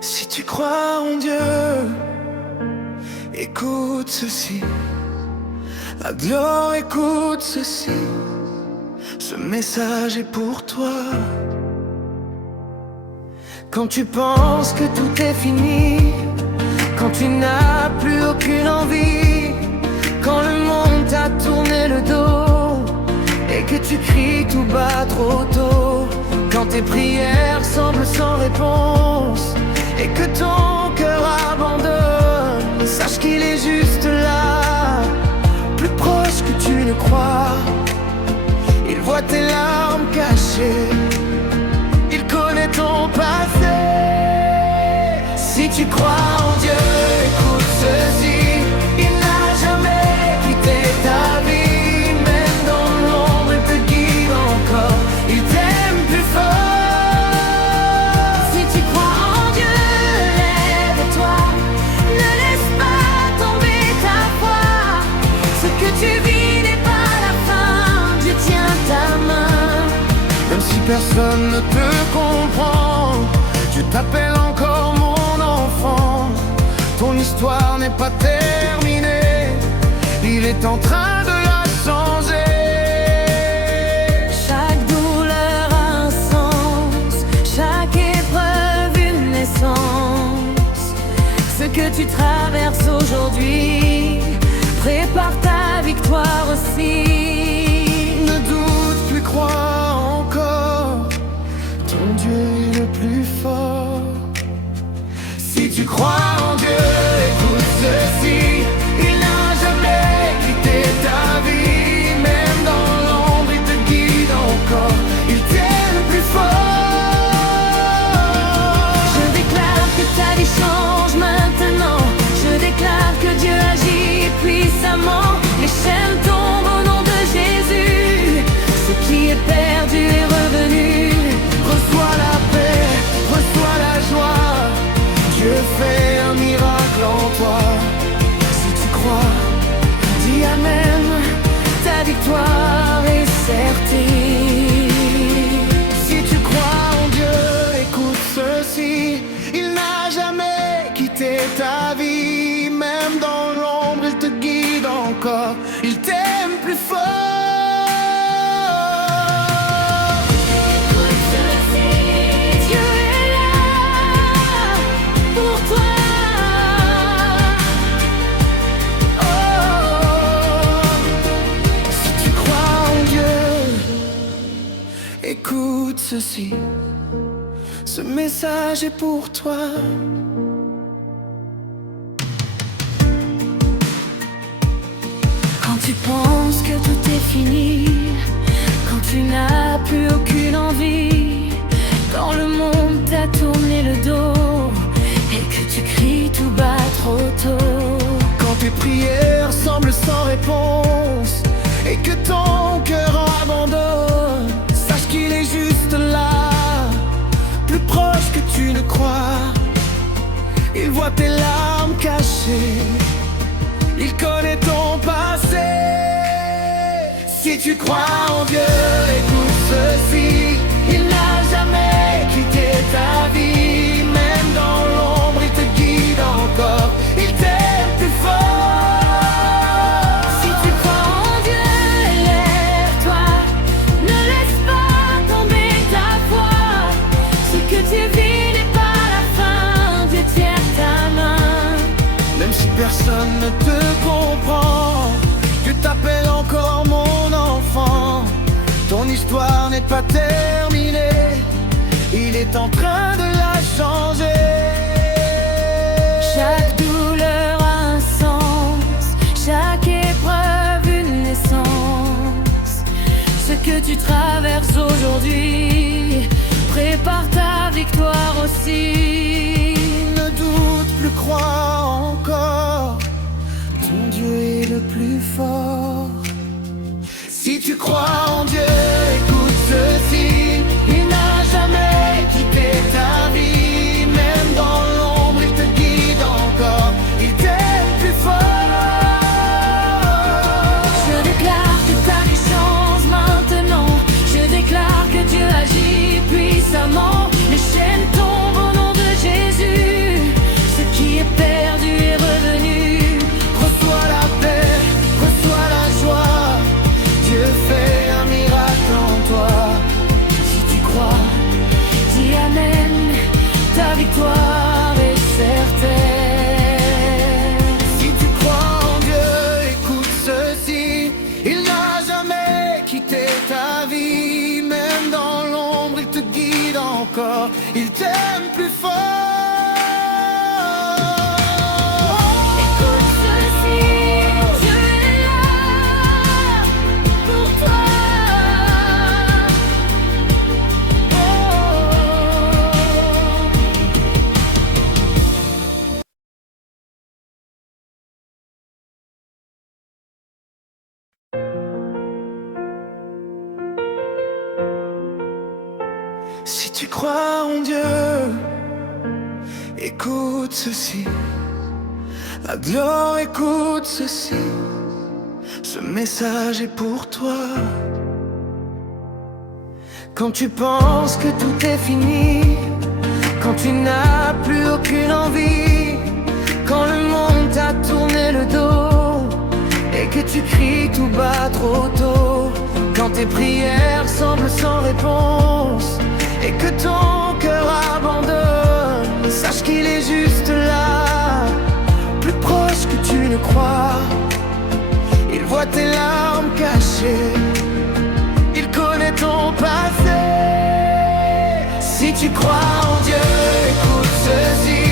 Si tu crois en Dieu, écoute ceci. Adore, écoute ceci. Ce message est pour toi. Quand tu penses que tout est fini, quand tu n'as plus aucune envie, quand le monde t'a tourné le dos et que tu cries tout bas trop tôt, quand tes prières semblent sans réponse et que ton cœur abandonne, sache qu'il est juste là, plus proche que tu ne crois. Il voit tes larmes cachées, il connaît ton passé. Si tu crois en Dieu, écoute ceci. Il n'a jamais quitté ta vie, même dans l'ombre il te guide encore. Il t'aime plus fort. Si tu crois en Dieu, lève-toi. Ne laisse pas tomber ta foi. Ce que tu vis n'est pas la fin. Dieu tient ta main. Même si personne ne te comprend, Dieu t'appelle encore mon enfant. Ton histoire n'est pas terminée, il est en train de la changer. Chaque douleur a un sens, chaque épreuve une naissance. Ce que tu traverses aujourd'hui prépare ta victoire aussi. Ne doute plus, crois encore, ton Dieu est le plus fort. Si tu crois en Dieu, écoute ceci. Il n'a jamais quitté ta vie, même dans l'ombre il te guide encore. Il t'aime plus fort. Je déclare que ta vie change maintenant. Je déclare que Dieu agit puissamment. Les chaînes tombent au nom de Jésus. Ce qui est perdu est revenu. Reçois la paix, reçois la joie. Dieu fait un miracle en toi. Si tu crois, dis Amen. Ta victoire est certine. Si tu crois en Dieu, écoute ceci. Il n'a jamais quitté ta vie, même dans l'ombre il te guide encore. Il t'aime plus fort. Dieu est là pour toi. Si tu crois en Dieu, écoute ceci. Ce message est pour toi. Quand tu penses que tout est fini, quand tu n'as plus aucune envie, quand le monde t'a tourné le dos et que tu cries tout bas trop tôt, Quand tes prières semblent sans réponse et que ton cœur abandonne, sache qu'il est juste là, plus proche que tu ne crois. Il voit tes larmes cachées, il connaît ton passé. Si tu crois en Dieu, écoute ceci. Il n'a jamais quitté ta vie, même dans l'ombre il te guide encore. Il t'aime plus fort. si tu crois en Dieu, lève-toi. Ne laisse pas tomber ta foi. Ce que tu vis n'est pas la fin. Dieu tient ta main. Même si personne ne te comprend, Dieu t'appelle encore mon enfant. Ton histoire n'est pas terminée, il est en train de la changer. Chaque douleur a un sens, chaque épreuve une naissance. Ce que tu traverses aujourd'hui prépare ta victoire aussi. Ne doute plus, crois encore, ton Dieu est le plus fort. Si tu crois en Dieu, écoute ceci. Il n'a jamais quitté ta vie, même dans l'ombre il te guide encore. Il t'aime plus fort. Je déclare que ta vie change maintenant. Je déclare que Dieu agit puissamment. Les chaînes tombent au nom de Jésus. encore. Il t'aime plus fort. Écoute ceci, Dieu est là pour toi. Si tu crois en Dieu, écoute ceci. Adore, écoute ceci. Ce message est pour toi. Quand tu penses que tout est fini, quand tu n'as plus aucune envie, quand le monde t'a tourné le dos et que tu cries tout bas trop tôt, quand tes prières semblent sans réponse et que ton cœur abandonne, sache qu'il est juste là, plus proche que tu ne crois. Il voit tes larmes cachées, il connaît ton passé. Si tu crois en Dieu, écoute ceci.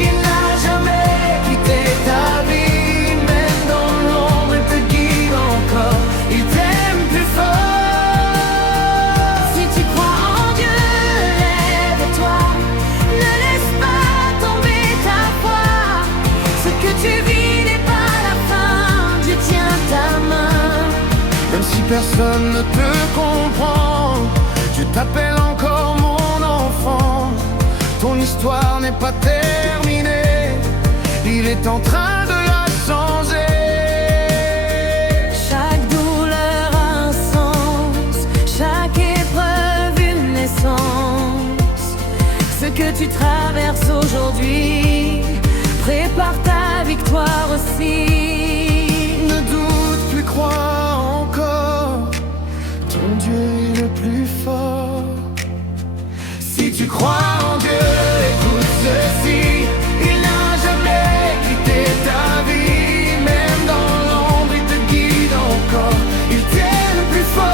Il n'a jamais quitté ta vie, même dans l'ombre il te guide encore. Il t'aime plus fort. Si tu crois en Dieu, lève-toi. Ne laisse pas tomber ta foi. Ce que tu vis n'est pas la fin. Dieu tient ta main. Même si personne ne te comprend, Dieu t'appelle encore mon enfant. Ton histoire n'est pas terminée, il est en train de la changer. Chaque douleur a un sens, chaque épreuve une naissance. Ce que tu traverses aujourd'hui prépare ta victoire aussi. Ne doute plus, crois encore, ton Dieu est le plus fort. Si tu crois en Dieu, écoute ceci. Il n'a jamais quitté ta vie, même dans l'ombre il te guide encore. Il t'aime plus fort.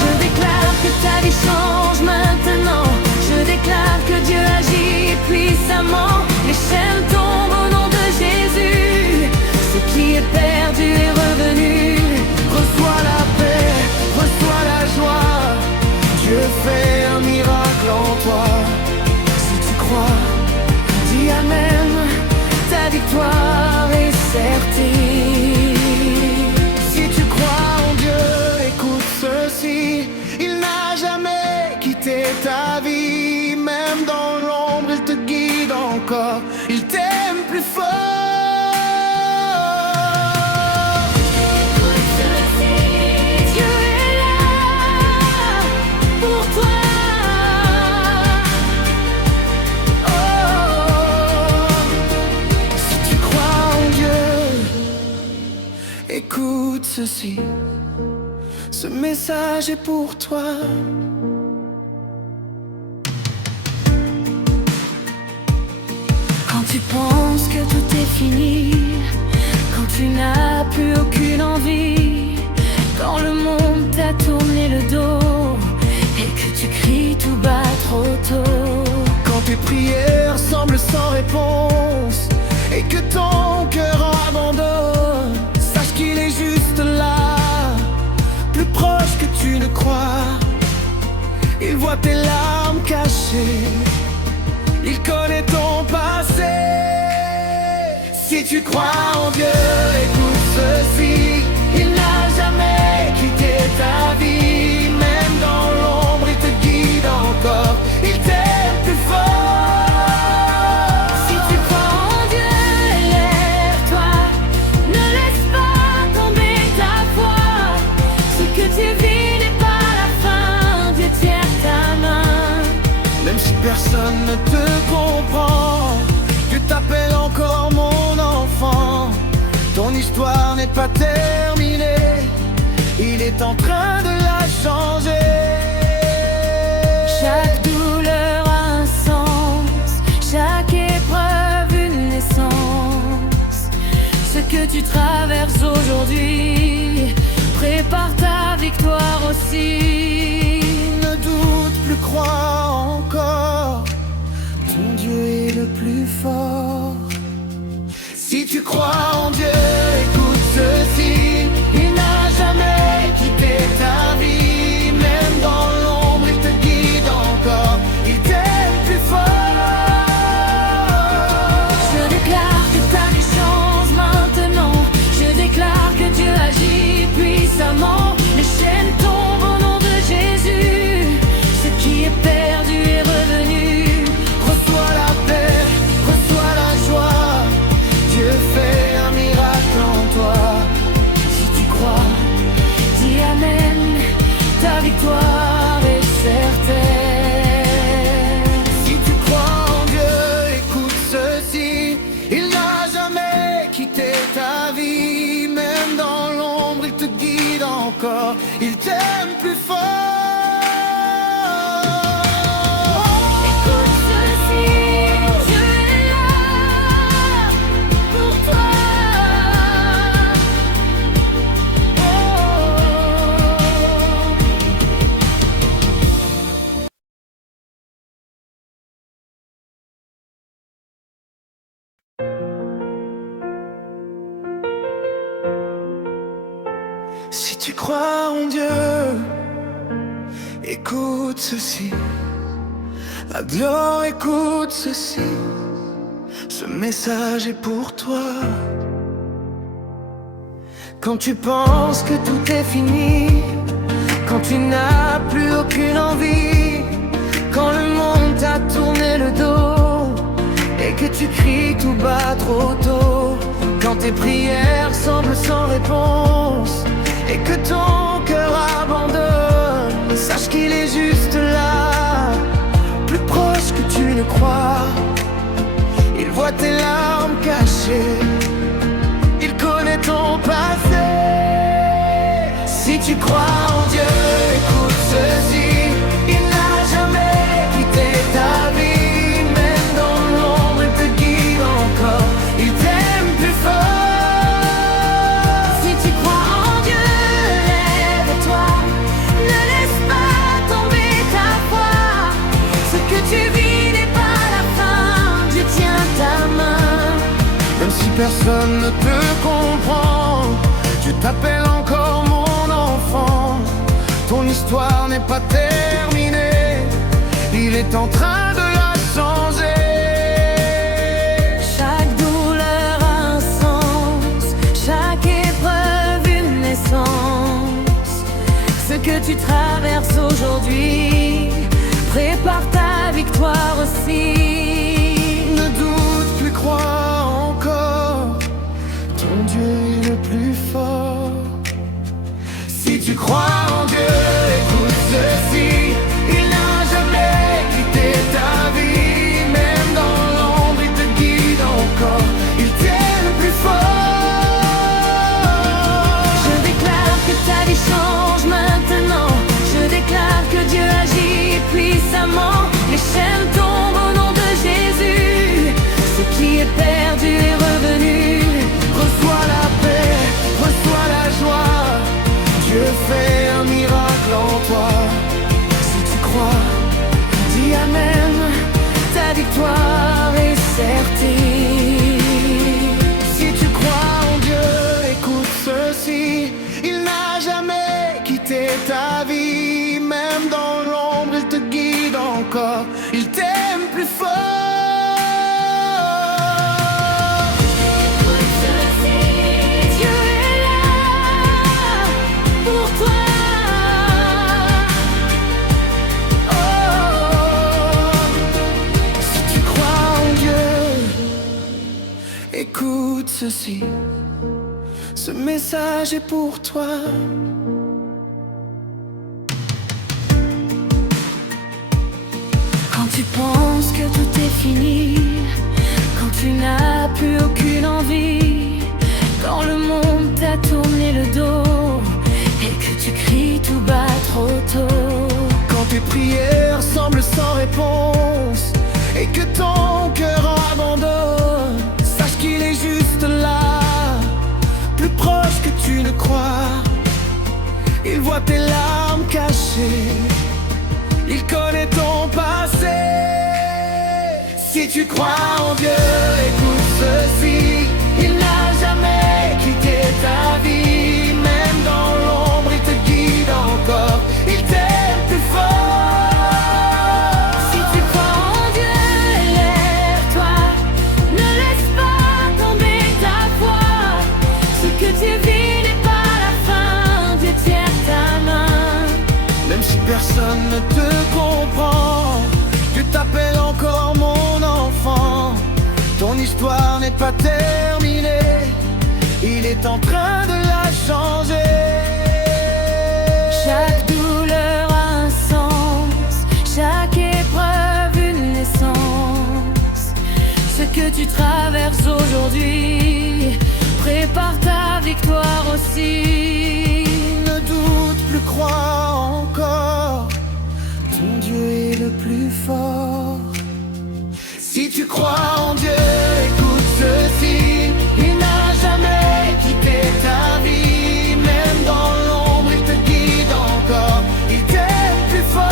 Je déclare que ta vie change maintenant. Je déclare que Dieu agit puissamment. Les chaînes tombent au nom de Jésus. Ce qui est perdu est revenu. Reçois la paix, reçois la joie. Dieu fait un miracle en toi. Si tu crois, dis Amen. Ta victoire est certine. Si tu crois en Dieu, écoute ceci. Il n'a jamais quitté ta vie, même dans l'ombre il te guide encore. Il t'aime plus fort. Écoute ceci, Dieu est là pour toi. Si tu crois en Dieu, écoute ceci. Ce message est pour toi. Quand tu penses que tout est fini, quand tu n'as plus aucune envie, quand le monde t'a tourné le dos et que tu cries tout bas trop tôt, Quand tes prières semblent sans réponse et que ton cœur abandonne, sache qu'il est juste là, plus proche que tu ne crois. Il voit tes larmes cachées, il connaît ton passé. Si tu crois en Dieu, écoute ceci. Il n'a jamais quitté ta vie, même dans l'ombre il te guide encore. Il t'aime plus fort. si tu crois en Dieu, lève-toi. Ne laisse pas tomber ta foi. Ce que tu vis n'est pas la fin. Dieu tient ta main. Même si personne ne te comprend, Dieu t'appelle encore mon enfant. Ton histoire n'est pas terminée, il est en train de la changer. Chaque douleur a un sens, chaque épreuve une naissance. Ce que tu traverses aujourd'hui prépare ta victoire aussi. Ne doute plus fort. Si tu crois en Dieu, écoute ceci. Il n'a jamais quitté ta vie. Même dans l'ombre, il te guide encore. Il t'aime plus fort. Je déclare que ta vie change maintenant. Je déclare que Dieu agit puissamment. Les chaînes tombent au nom de Jésus. Ce qui est perdu est revenu. Reçois la paix, reçois la joie. Dieu fait un miracle en toi. Si tu crois, Dis Amen, ta victoire est certaine. si tu crois en Dieu, écoute ceci. Il n'a jamais quitté ta vie. Même dans l'ombre, il te guide encore. Il t'aime plus fort. Écoute ceci, Dieu est là pour toi. Si tu crois en Dieu, écoute ceci. Adore, écoute ceci. Ce message est pour toi. Quand tu penses que tout est fini, quand tu n'as plus aucune envie, quand le monde t'a tourné le dos et que tu cries tout bas trop tôt, quand tes prières semblent sans réponse et que ton cœur abandonne, sache qu'il est juste là, plus proche que tu ne crois. Il voit tes larmes cachées, il connaît ton passé. Si tu crois en Dieu, écoute ceci. Il n'a jamais quitté ta vie. Même dans l'ombre, il te guide encore. Il t'aime plus fort. Si tu crois en Dieu, lève-toi. Ne laisse pas tomber ta foi. Ce que tu vis n'est pas la fin. Dieu tient ta main. Même si personne ne te comprend, Dieu t'appelle encore mon enfant. Ton histoire n'est pas terminée, il est en train de la changer. Chaque douleur a un sens, chaque épreuve une naissance. Ce que tu traverses aujourd'hui prépare ta victoire aussi. Ne doute plus, crois encore, ton Dieu est le plus fort. Si tu crois en Dieu, écoute ceci. Il n'a jamais quitté ta vie. Même dans l'ombre, il te guide encore. Il t'aime plus fort. Je déclare que ta vie change maintenant. Je déclare que Dieu agit puissamment. Les chaînes tombent au nom de Jésus. Ce qui est perdu est revenu. Reçois la paix, reçois la joie. Dieu fait un miracle en toi. Si tu crois, dis Amen. Ta victoire est certaine. Si tu crois en Dieu, écoute ceci. Il n'a jamais quitté ta vie. Même dans l'ombre, il te guide encore. Il t'aime plus fort. Écoute ceci, Dieu est là pour toi. Si tu crois en Dieu, écoute ceci. Ce message est pour toi. Quand tu penses que tout est fini, quand tu n'as plus aucune envie, quand le monde t'a tourné le dos et que tu cries tout bas trop tôt, Quand tes prières semblent sans réponse et que ton cœur abandonne, sache qu'il est juste là, plus proche que tu ne crois. Il voit tes larmes cachées, il connaît ton passé. Si tu crois en Dieu, écoute ceci. Il n'a jamais quitté ta vie. Même dans l'ombre, il te guide encore. Il t'aime plus fort. Si tu crois en Dieu, lève-toi. Ne laisse pas tomber ta foi. Ce que tu vis n'est pas la fin. Dieu tient ta main. Même si personne ne te comprend, Dieu t'appelle encore mon enfant. Ton histoire n'est pas terminée. Il est en train de la changer. Chaque douleur a un sens, chaque épreuve une naissance. Ce que tu traverses aujourd'hui prépare ta victoire aussi. Ne doute plus, crois encore. Ton Dieu est le plus fort. Si tu crois en Dieu, écoute ceci. Il n'a jamais quitté ta vie. Même dans l'ombre, il te guide encore. Il t'aime plus fort.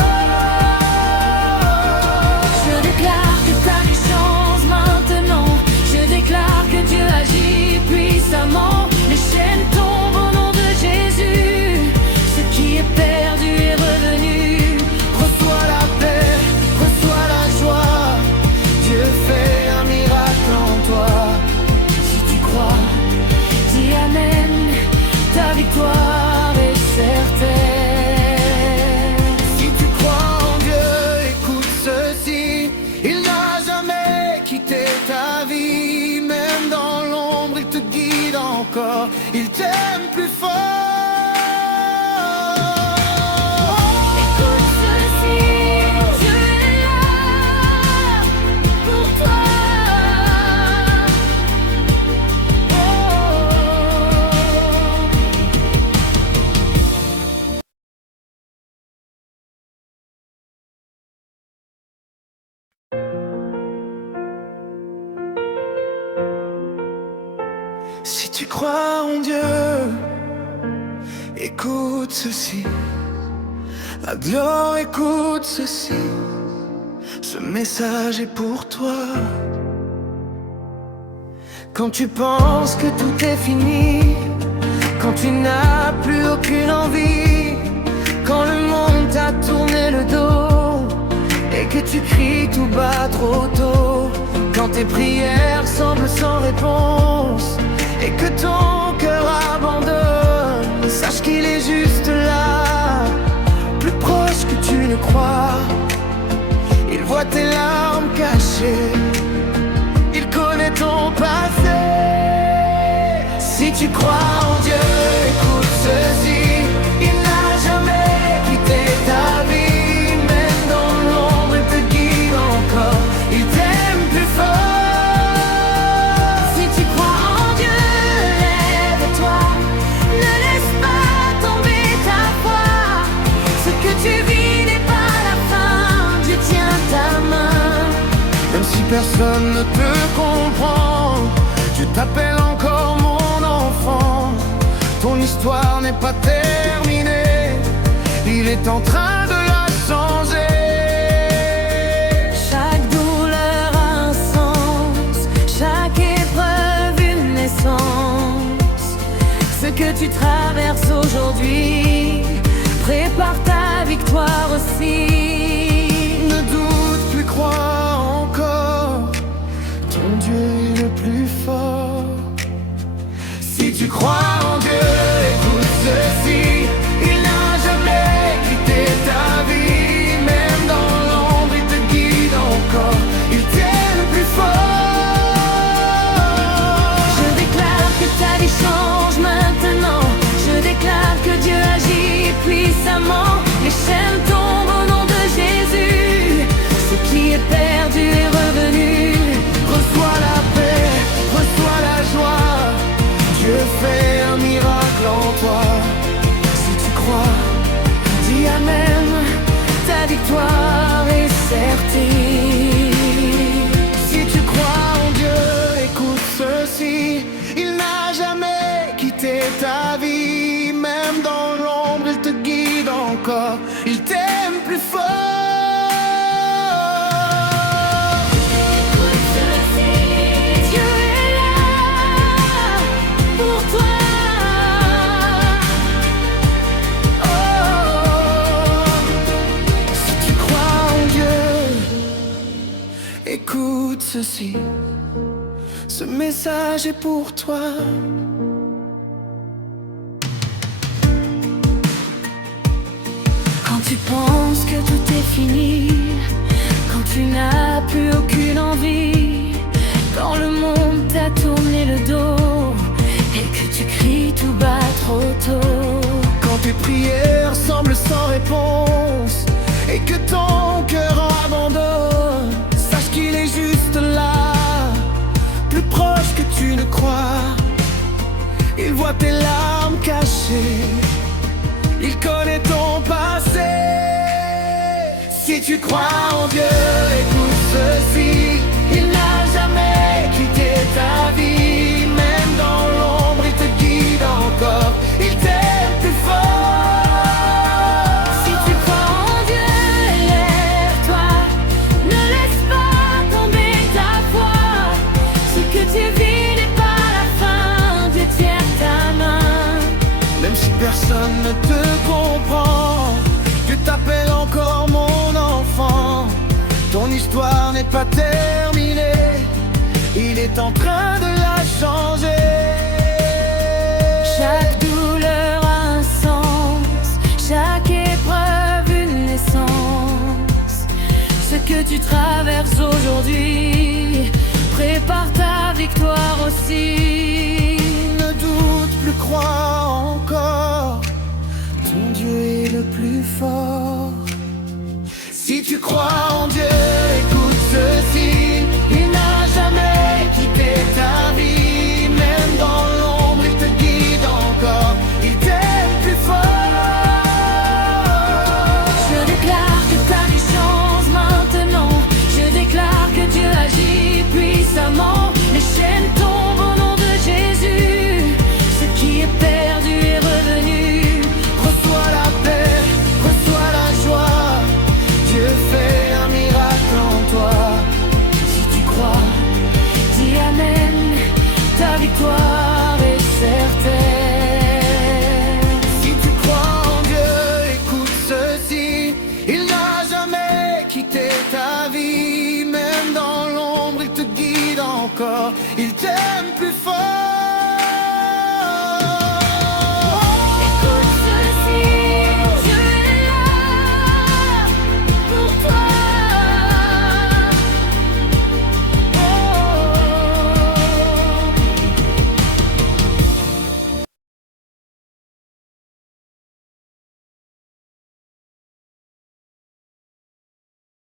Je déclare que ta vie change maintenant. Je déclare que Dieu agit puissamment. Les chaînes tombent au nom de Jésus. Ce qui est perdu est revenu. Reçois la paix, reçois la joie. Dieu fait un miracle en toi. Si tu crois, Dis Amen, ta victoire est certaine. si tu crois en Dieu, écoute ceci. Il n'a jamais quitté ta vie. Même dans l'ombre, il te guide encore. Il t'aime plus fort. Écoute ceci, Dieu est là pour toi. Si tu crois en Dieu, écoute ceci. Alors écoute ceci. Ce message est pour toi. Quand tu penses que tout est fini, quand tu n'as plus aucune envie, quand le monde t'a tourné le dos et que tu cries tout bas trop tôt, quand tes prières semblent sans réponse et que ton cœur abandonne, sache qu'il est juste là, plus proche que tu ne crois. Il voit tes larmes cachées, il connaît ton passé. Si tu crois en Dieu, écoute ceci. Il n'a jamais quitté ta vie. Même dans l'ombre, il te guide encore. Il t'aime plus fort. Si tu crois en Dieu, lève-toi. Ne laisse pas tomber ta foi. Ce que tu vis n'est pas la fin. Dieu tient ta main. Même si personne ne te comprend, Dieu t'appelle encore mon enfant. Ton histoire n'est pas terminée. Il est en train de la changer. Chaque douleur a un sens, chaque épreuve une naissance. Ce que tu traverses aujourd'hui prépare ta victoire aussi. Ne doute plus, crois encore. Ton Dieu est le plus fort. Si tu crois en Dieu, écoute ceci. Il n'a jamais quitté ta vie. Même dans l'ombre, il te guide encore. Il t'aime plus fort. Je déclare que ta vie change maintenant. Je déclare que Dieu agit puissamment. Les chaînes tombent au nom de Jésus. Ce qui est perdu est revenu. Reçois la paix, reçois la joie. Dieu fait un miracle en toi. Si tu crois, dis Amen. Ta victoire est certaine. Si tu crois en Dieu, écoute ceci. Il n'a jamais quitté ta vie. Même dans l'ombre, il te guide encore. Il t'aime plus fort. ceci. Ce message est pour toi. Quand tu penses que tout est fini, quand tu n'as plus aucune envie, quand le monde t'a tourné le dos et que tu cries tout bas trop tôt, quand tes prières semblent sans réponse et que ton cœur abandonne, sache qu'il est juste là, plus proche que tu ne crois. Il voit tes larmes cachées, il connaît ton passé. Si tu crois en Dieu, écoute ceci. Il n'a jamais quitté ta vie, même dans l'ombre il te guide encore. Il t'aime plus fort. si tu crois en Dieu, lève-toi, ne laisse pas tomber ta foi. Ce que tu vis n'est pas la fin, Dieu tient ta main. Même si personne ne te comprend, Dieu t'appelle encore mon enfant. Ton histoire n'est pas terminée, il est en train de la changer. Chaque douleur a un sens, chaque épreuve une naissance. Ce que tu traverses aujourd'hui prépare ta victoire aussi. Ne doute plus, crois encore, ton Dieu est le plus fort. Si tu crois en Dieu,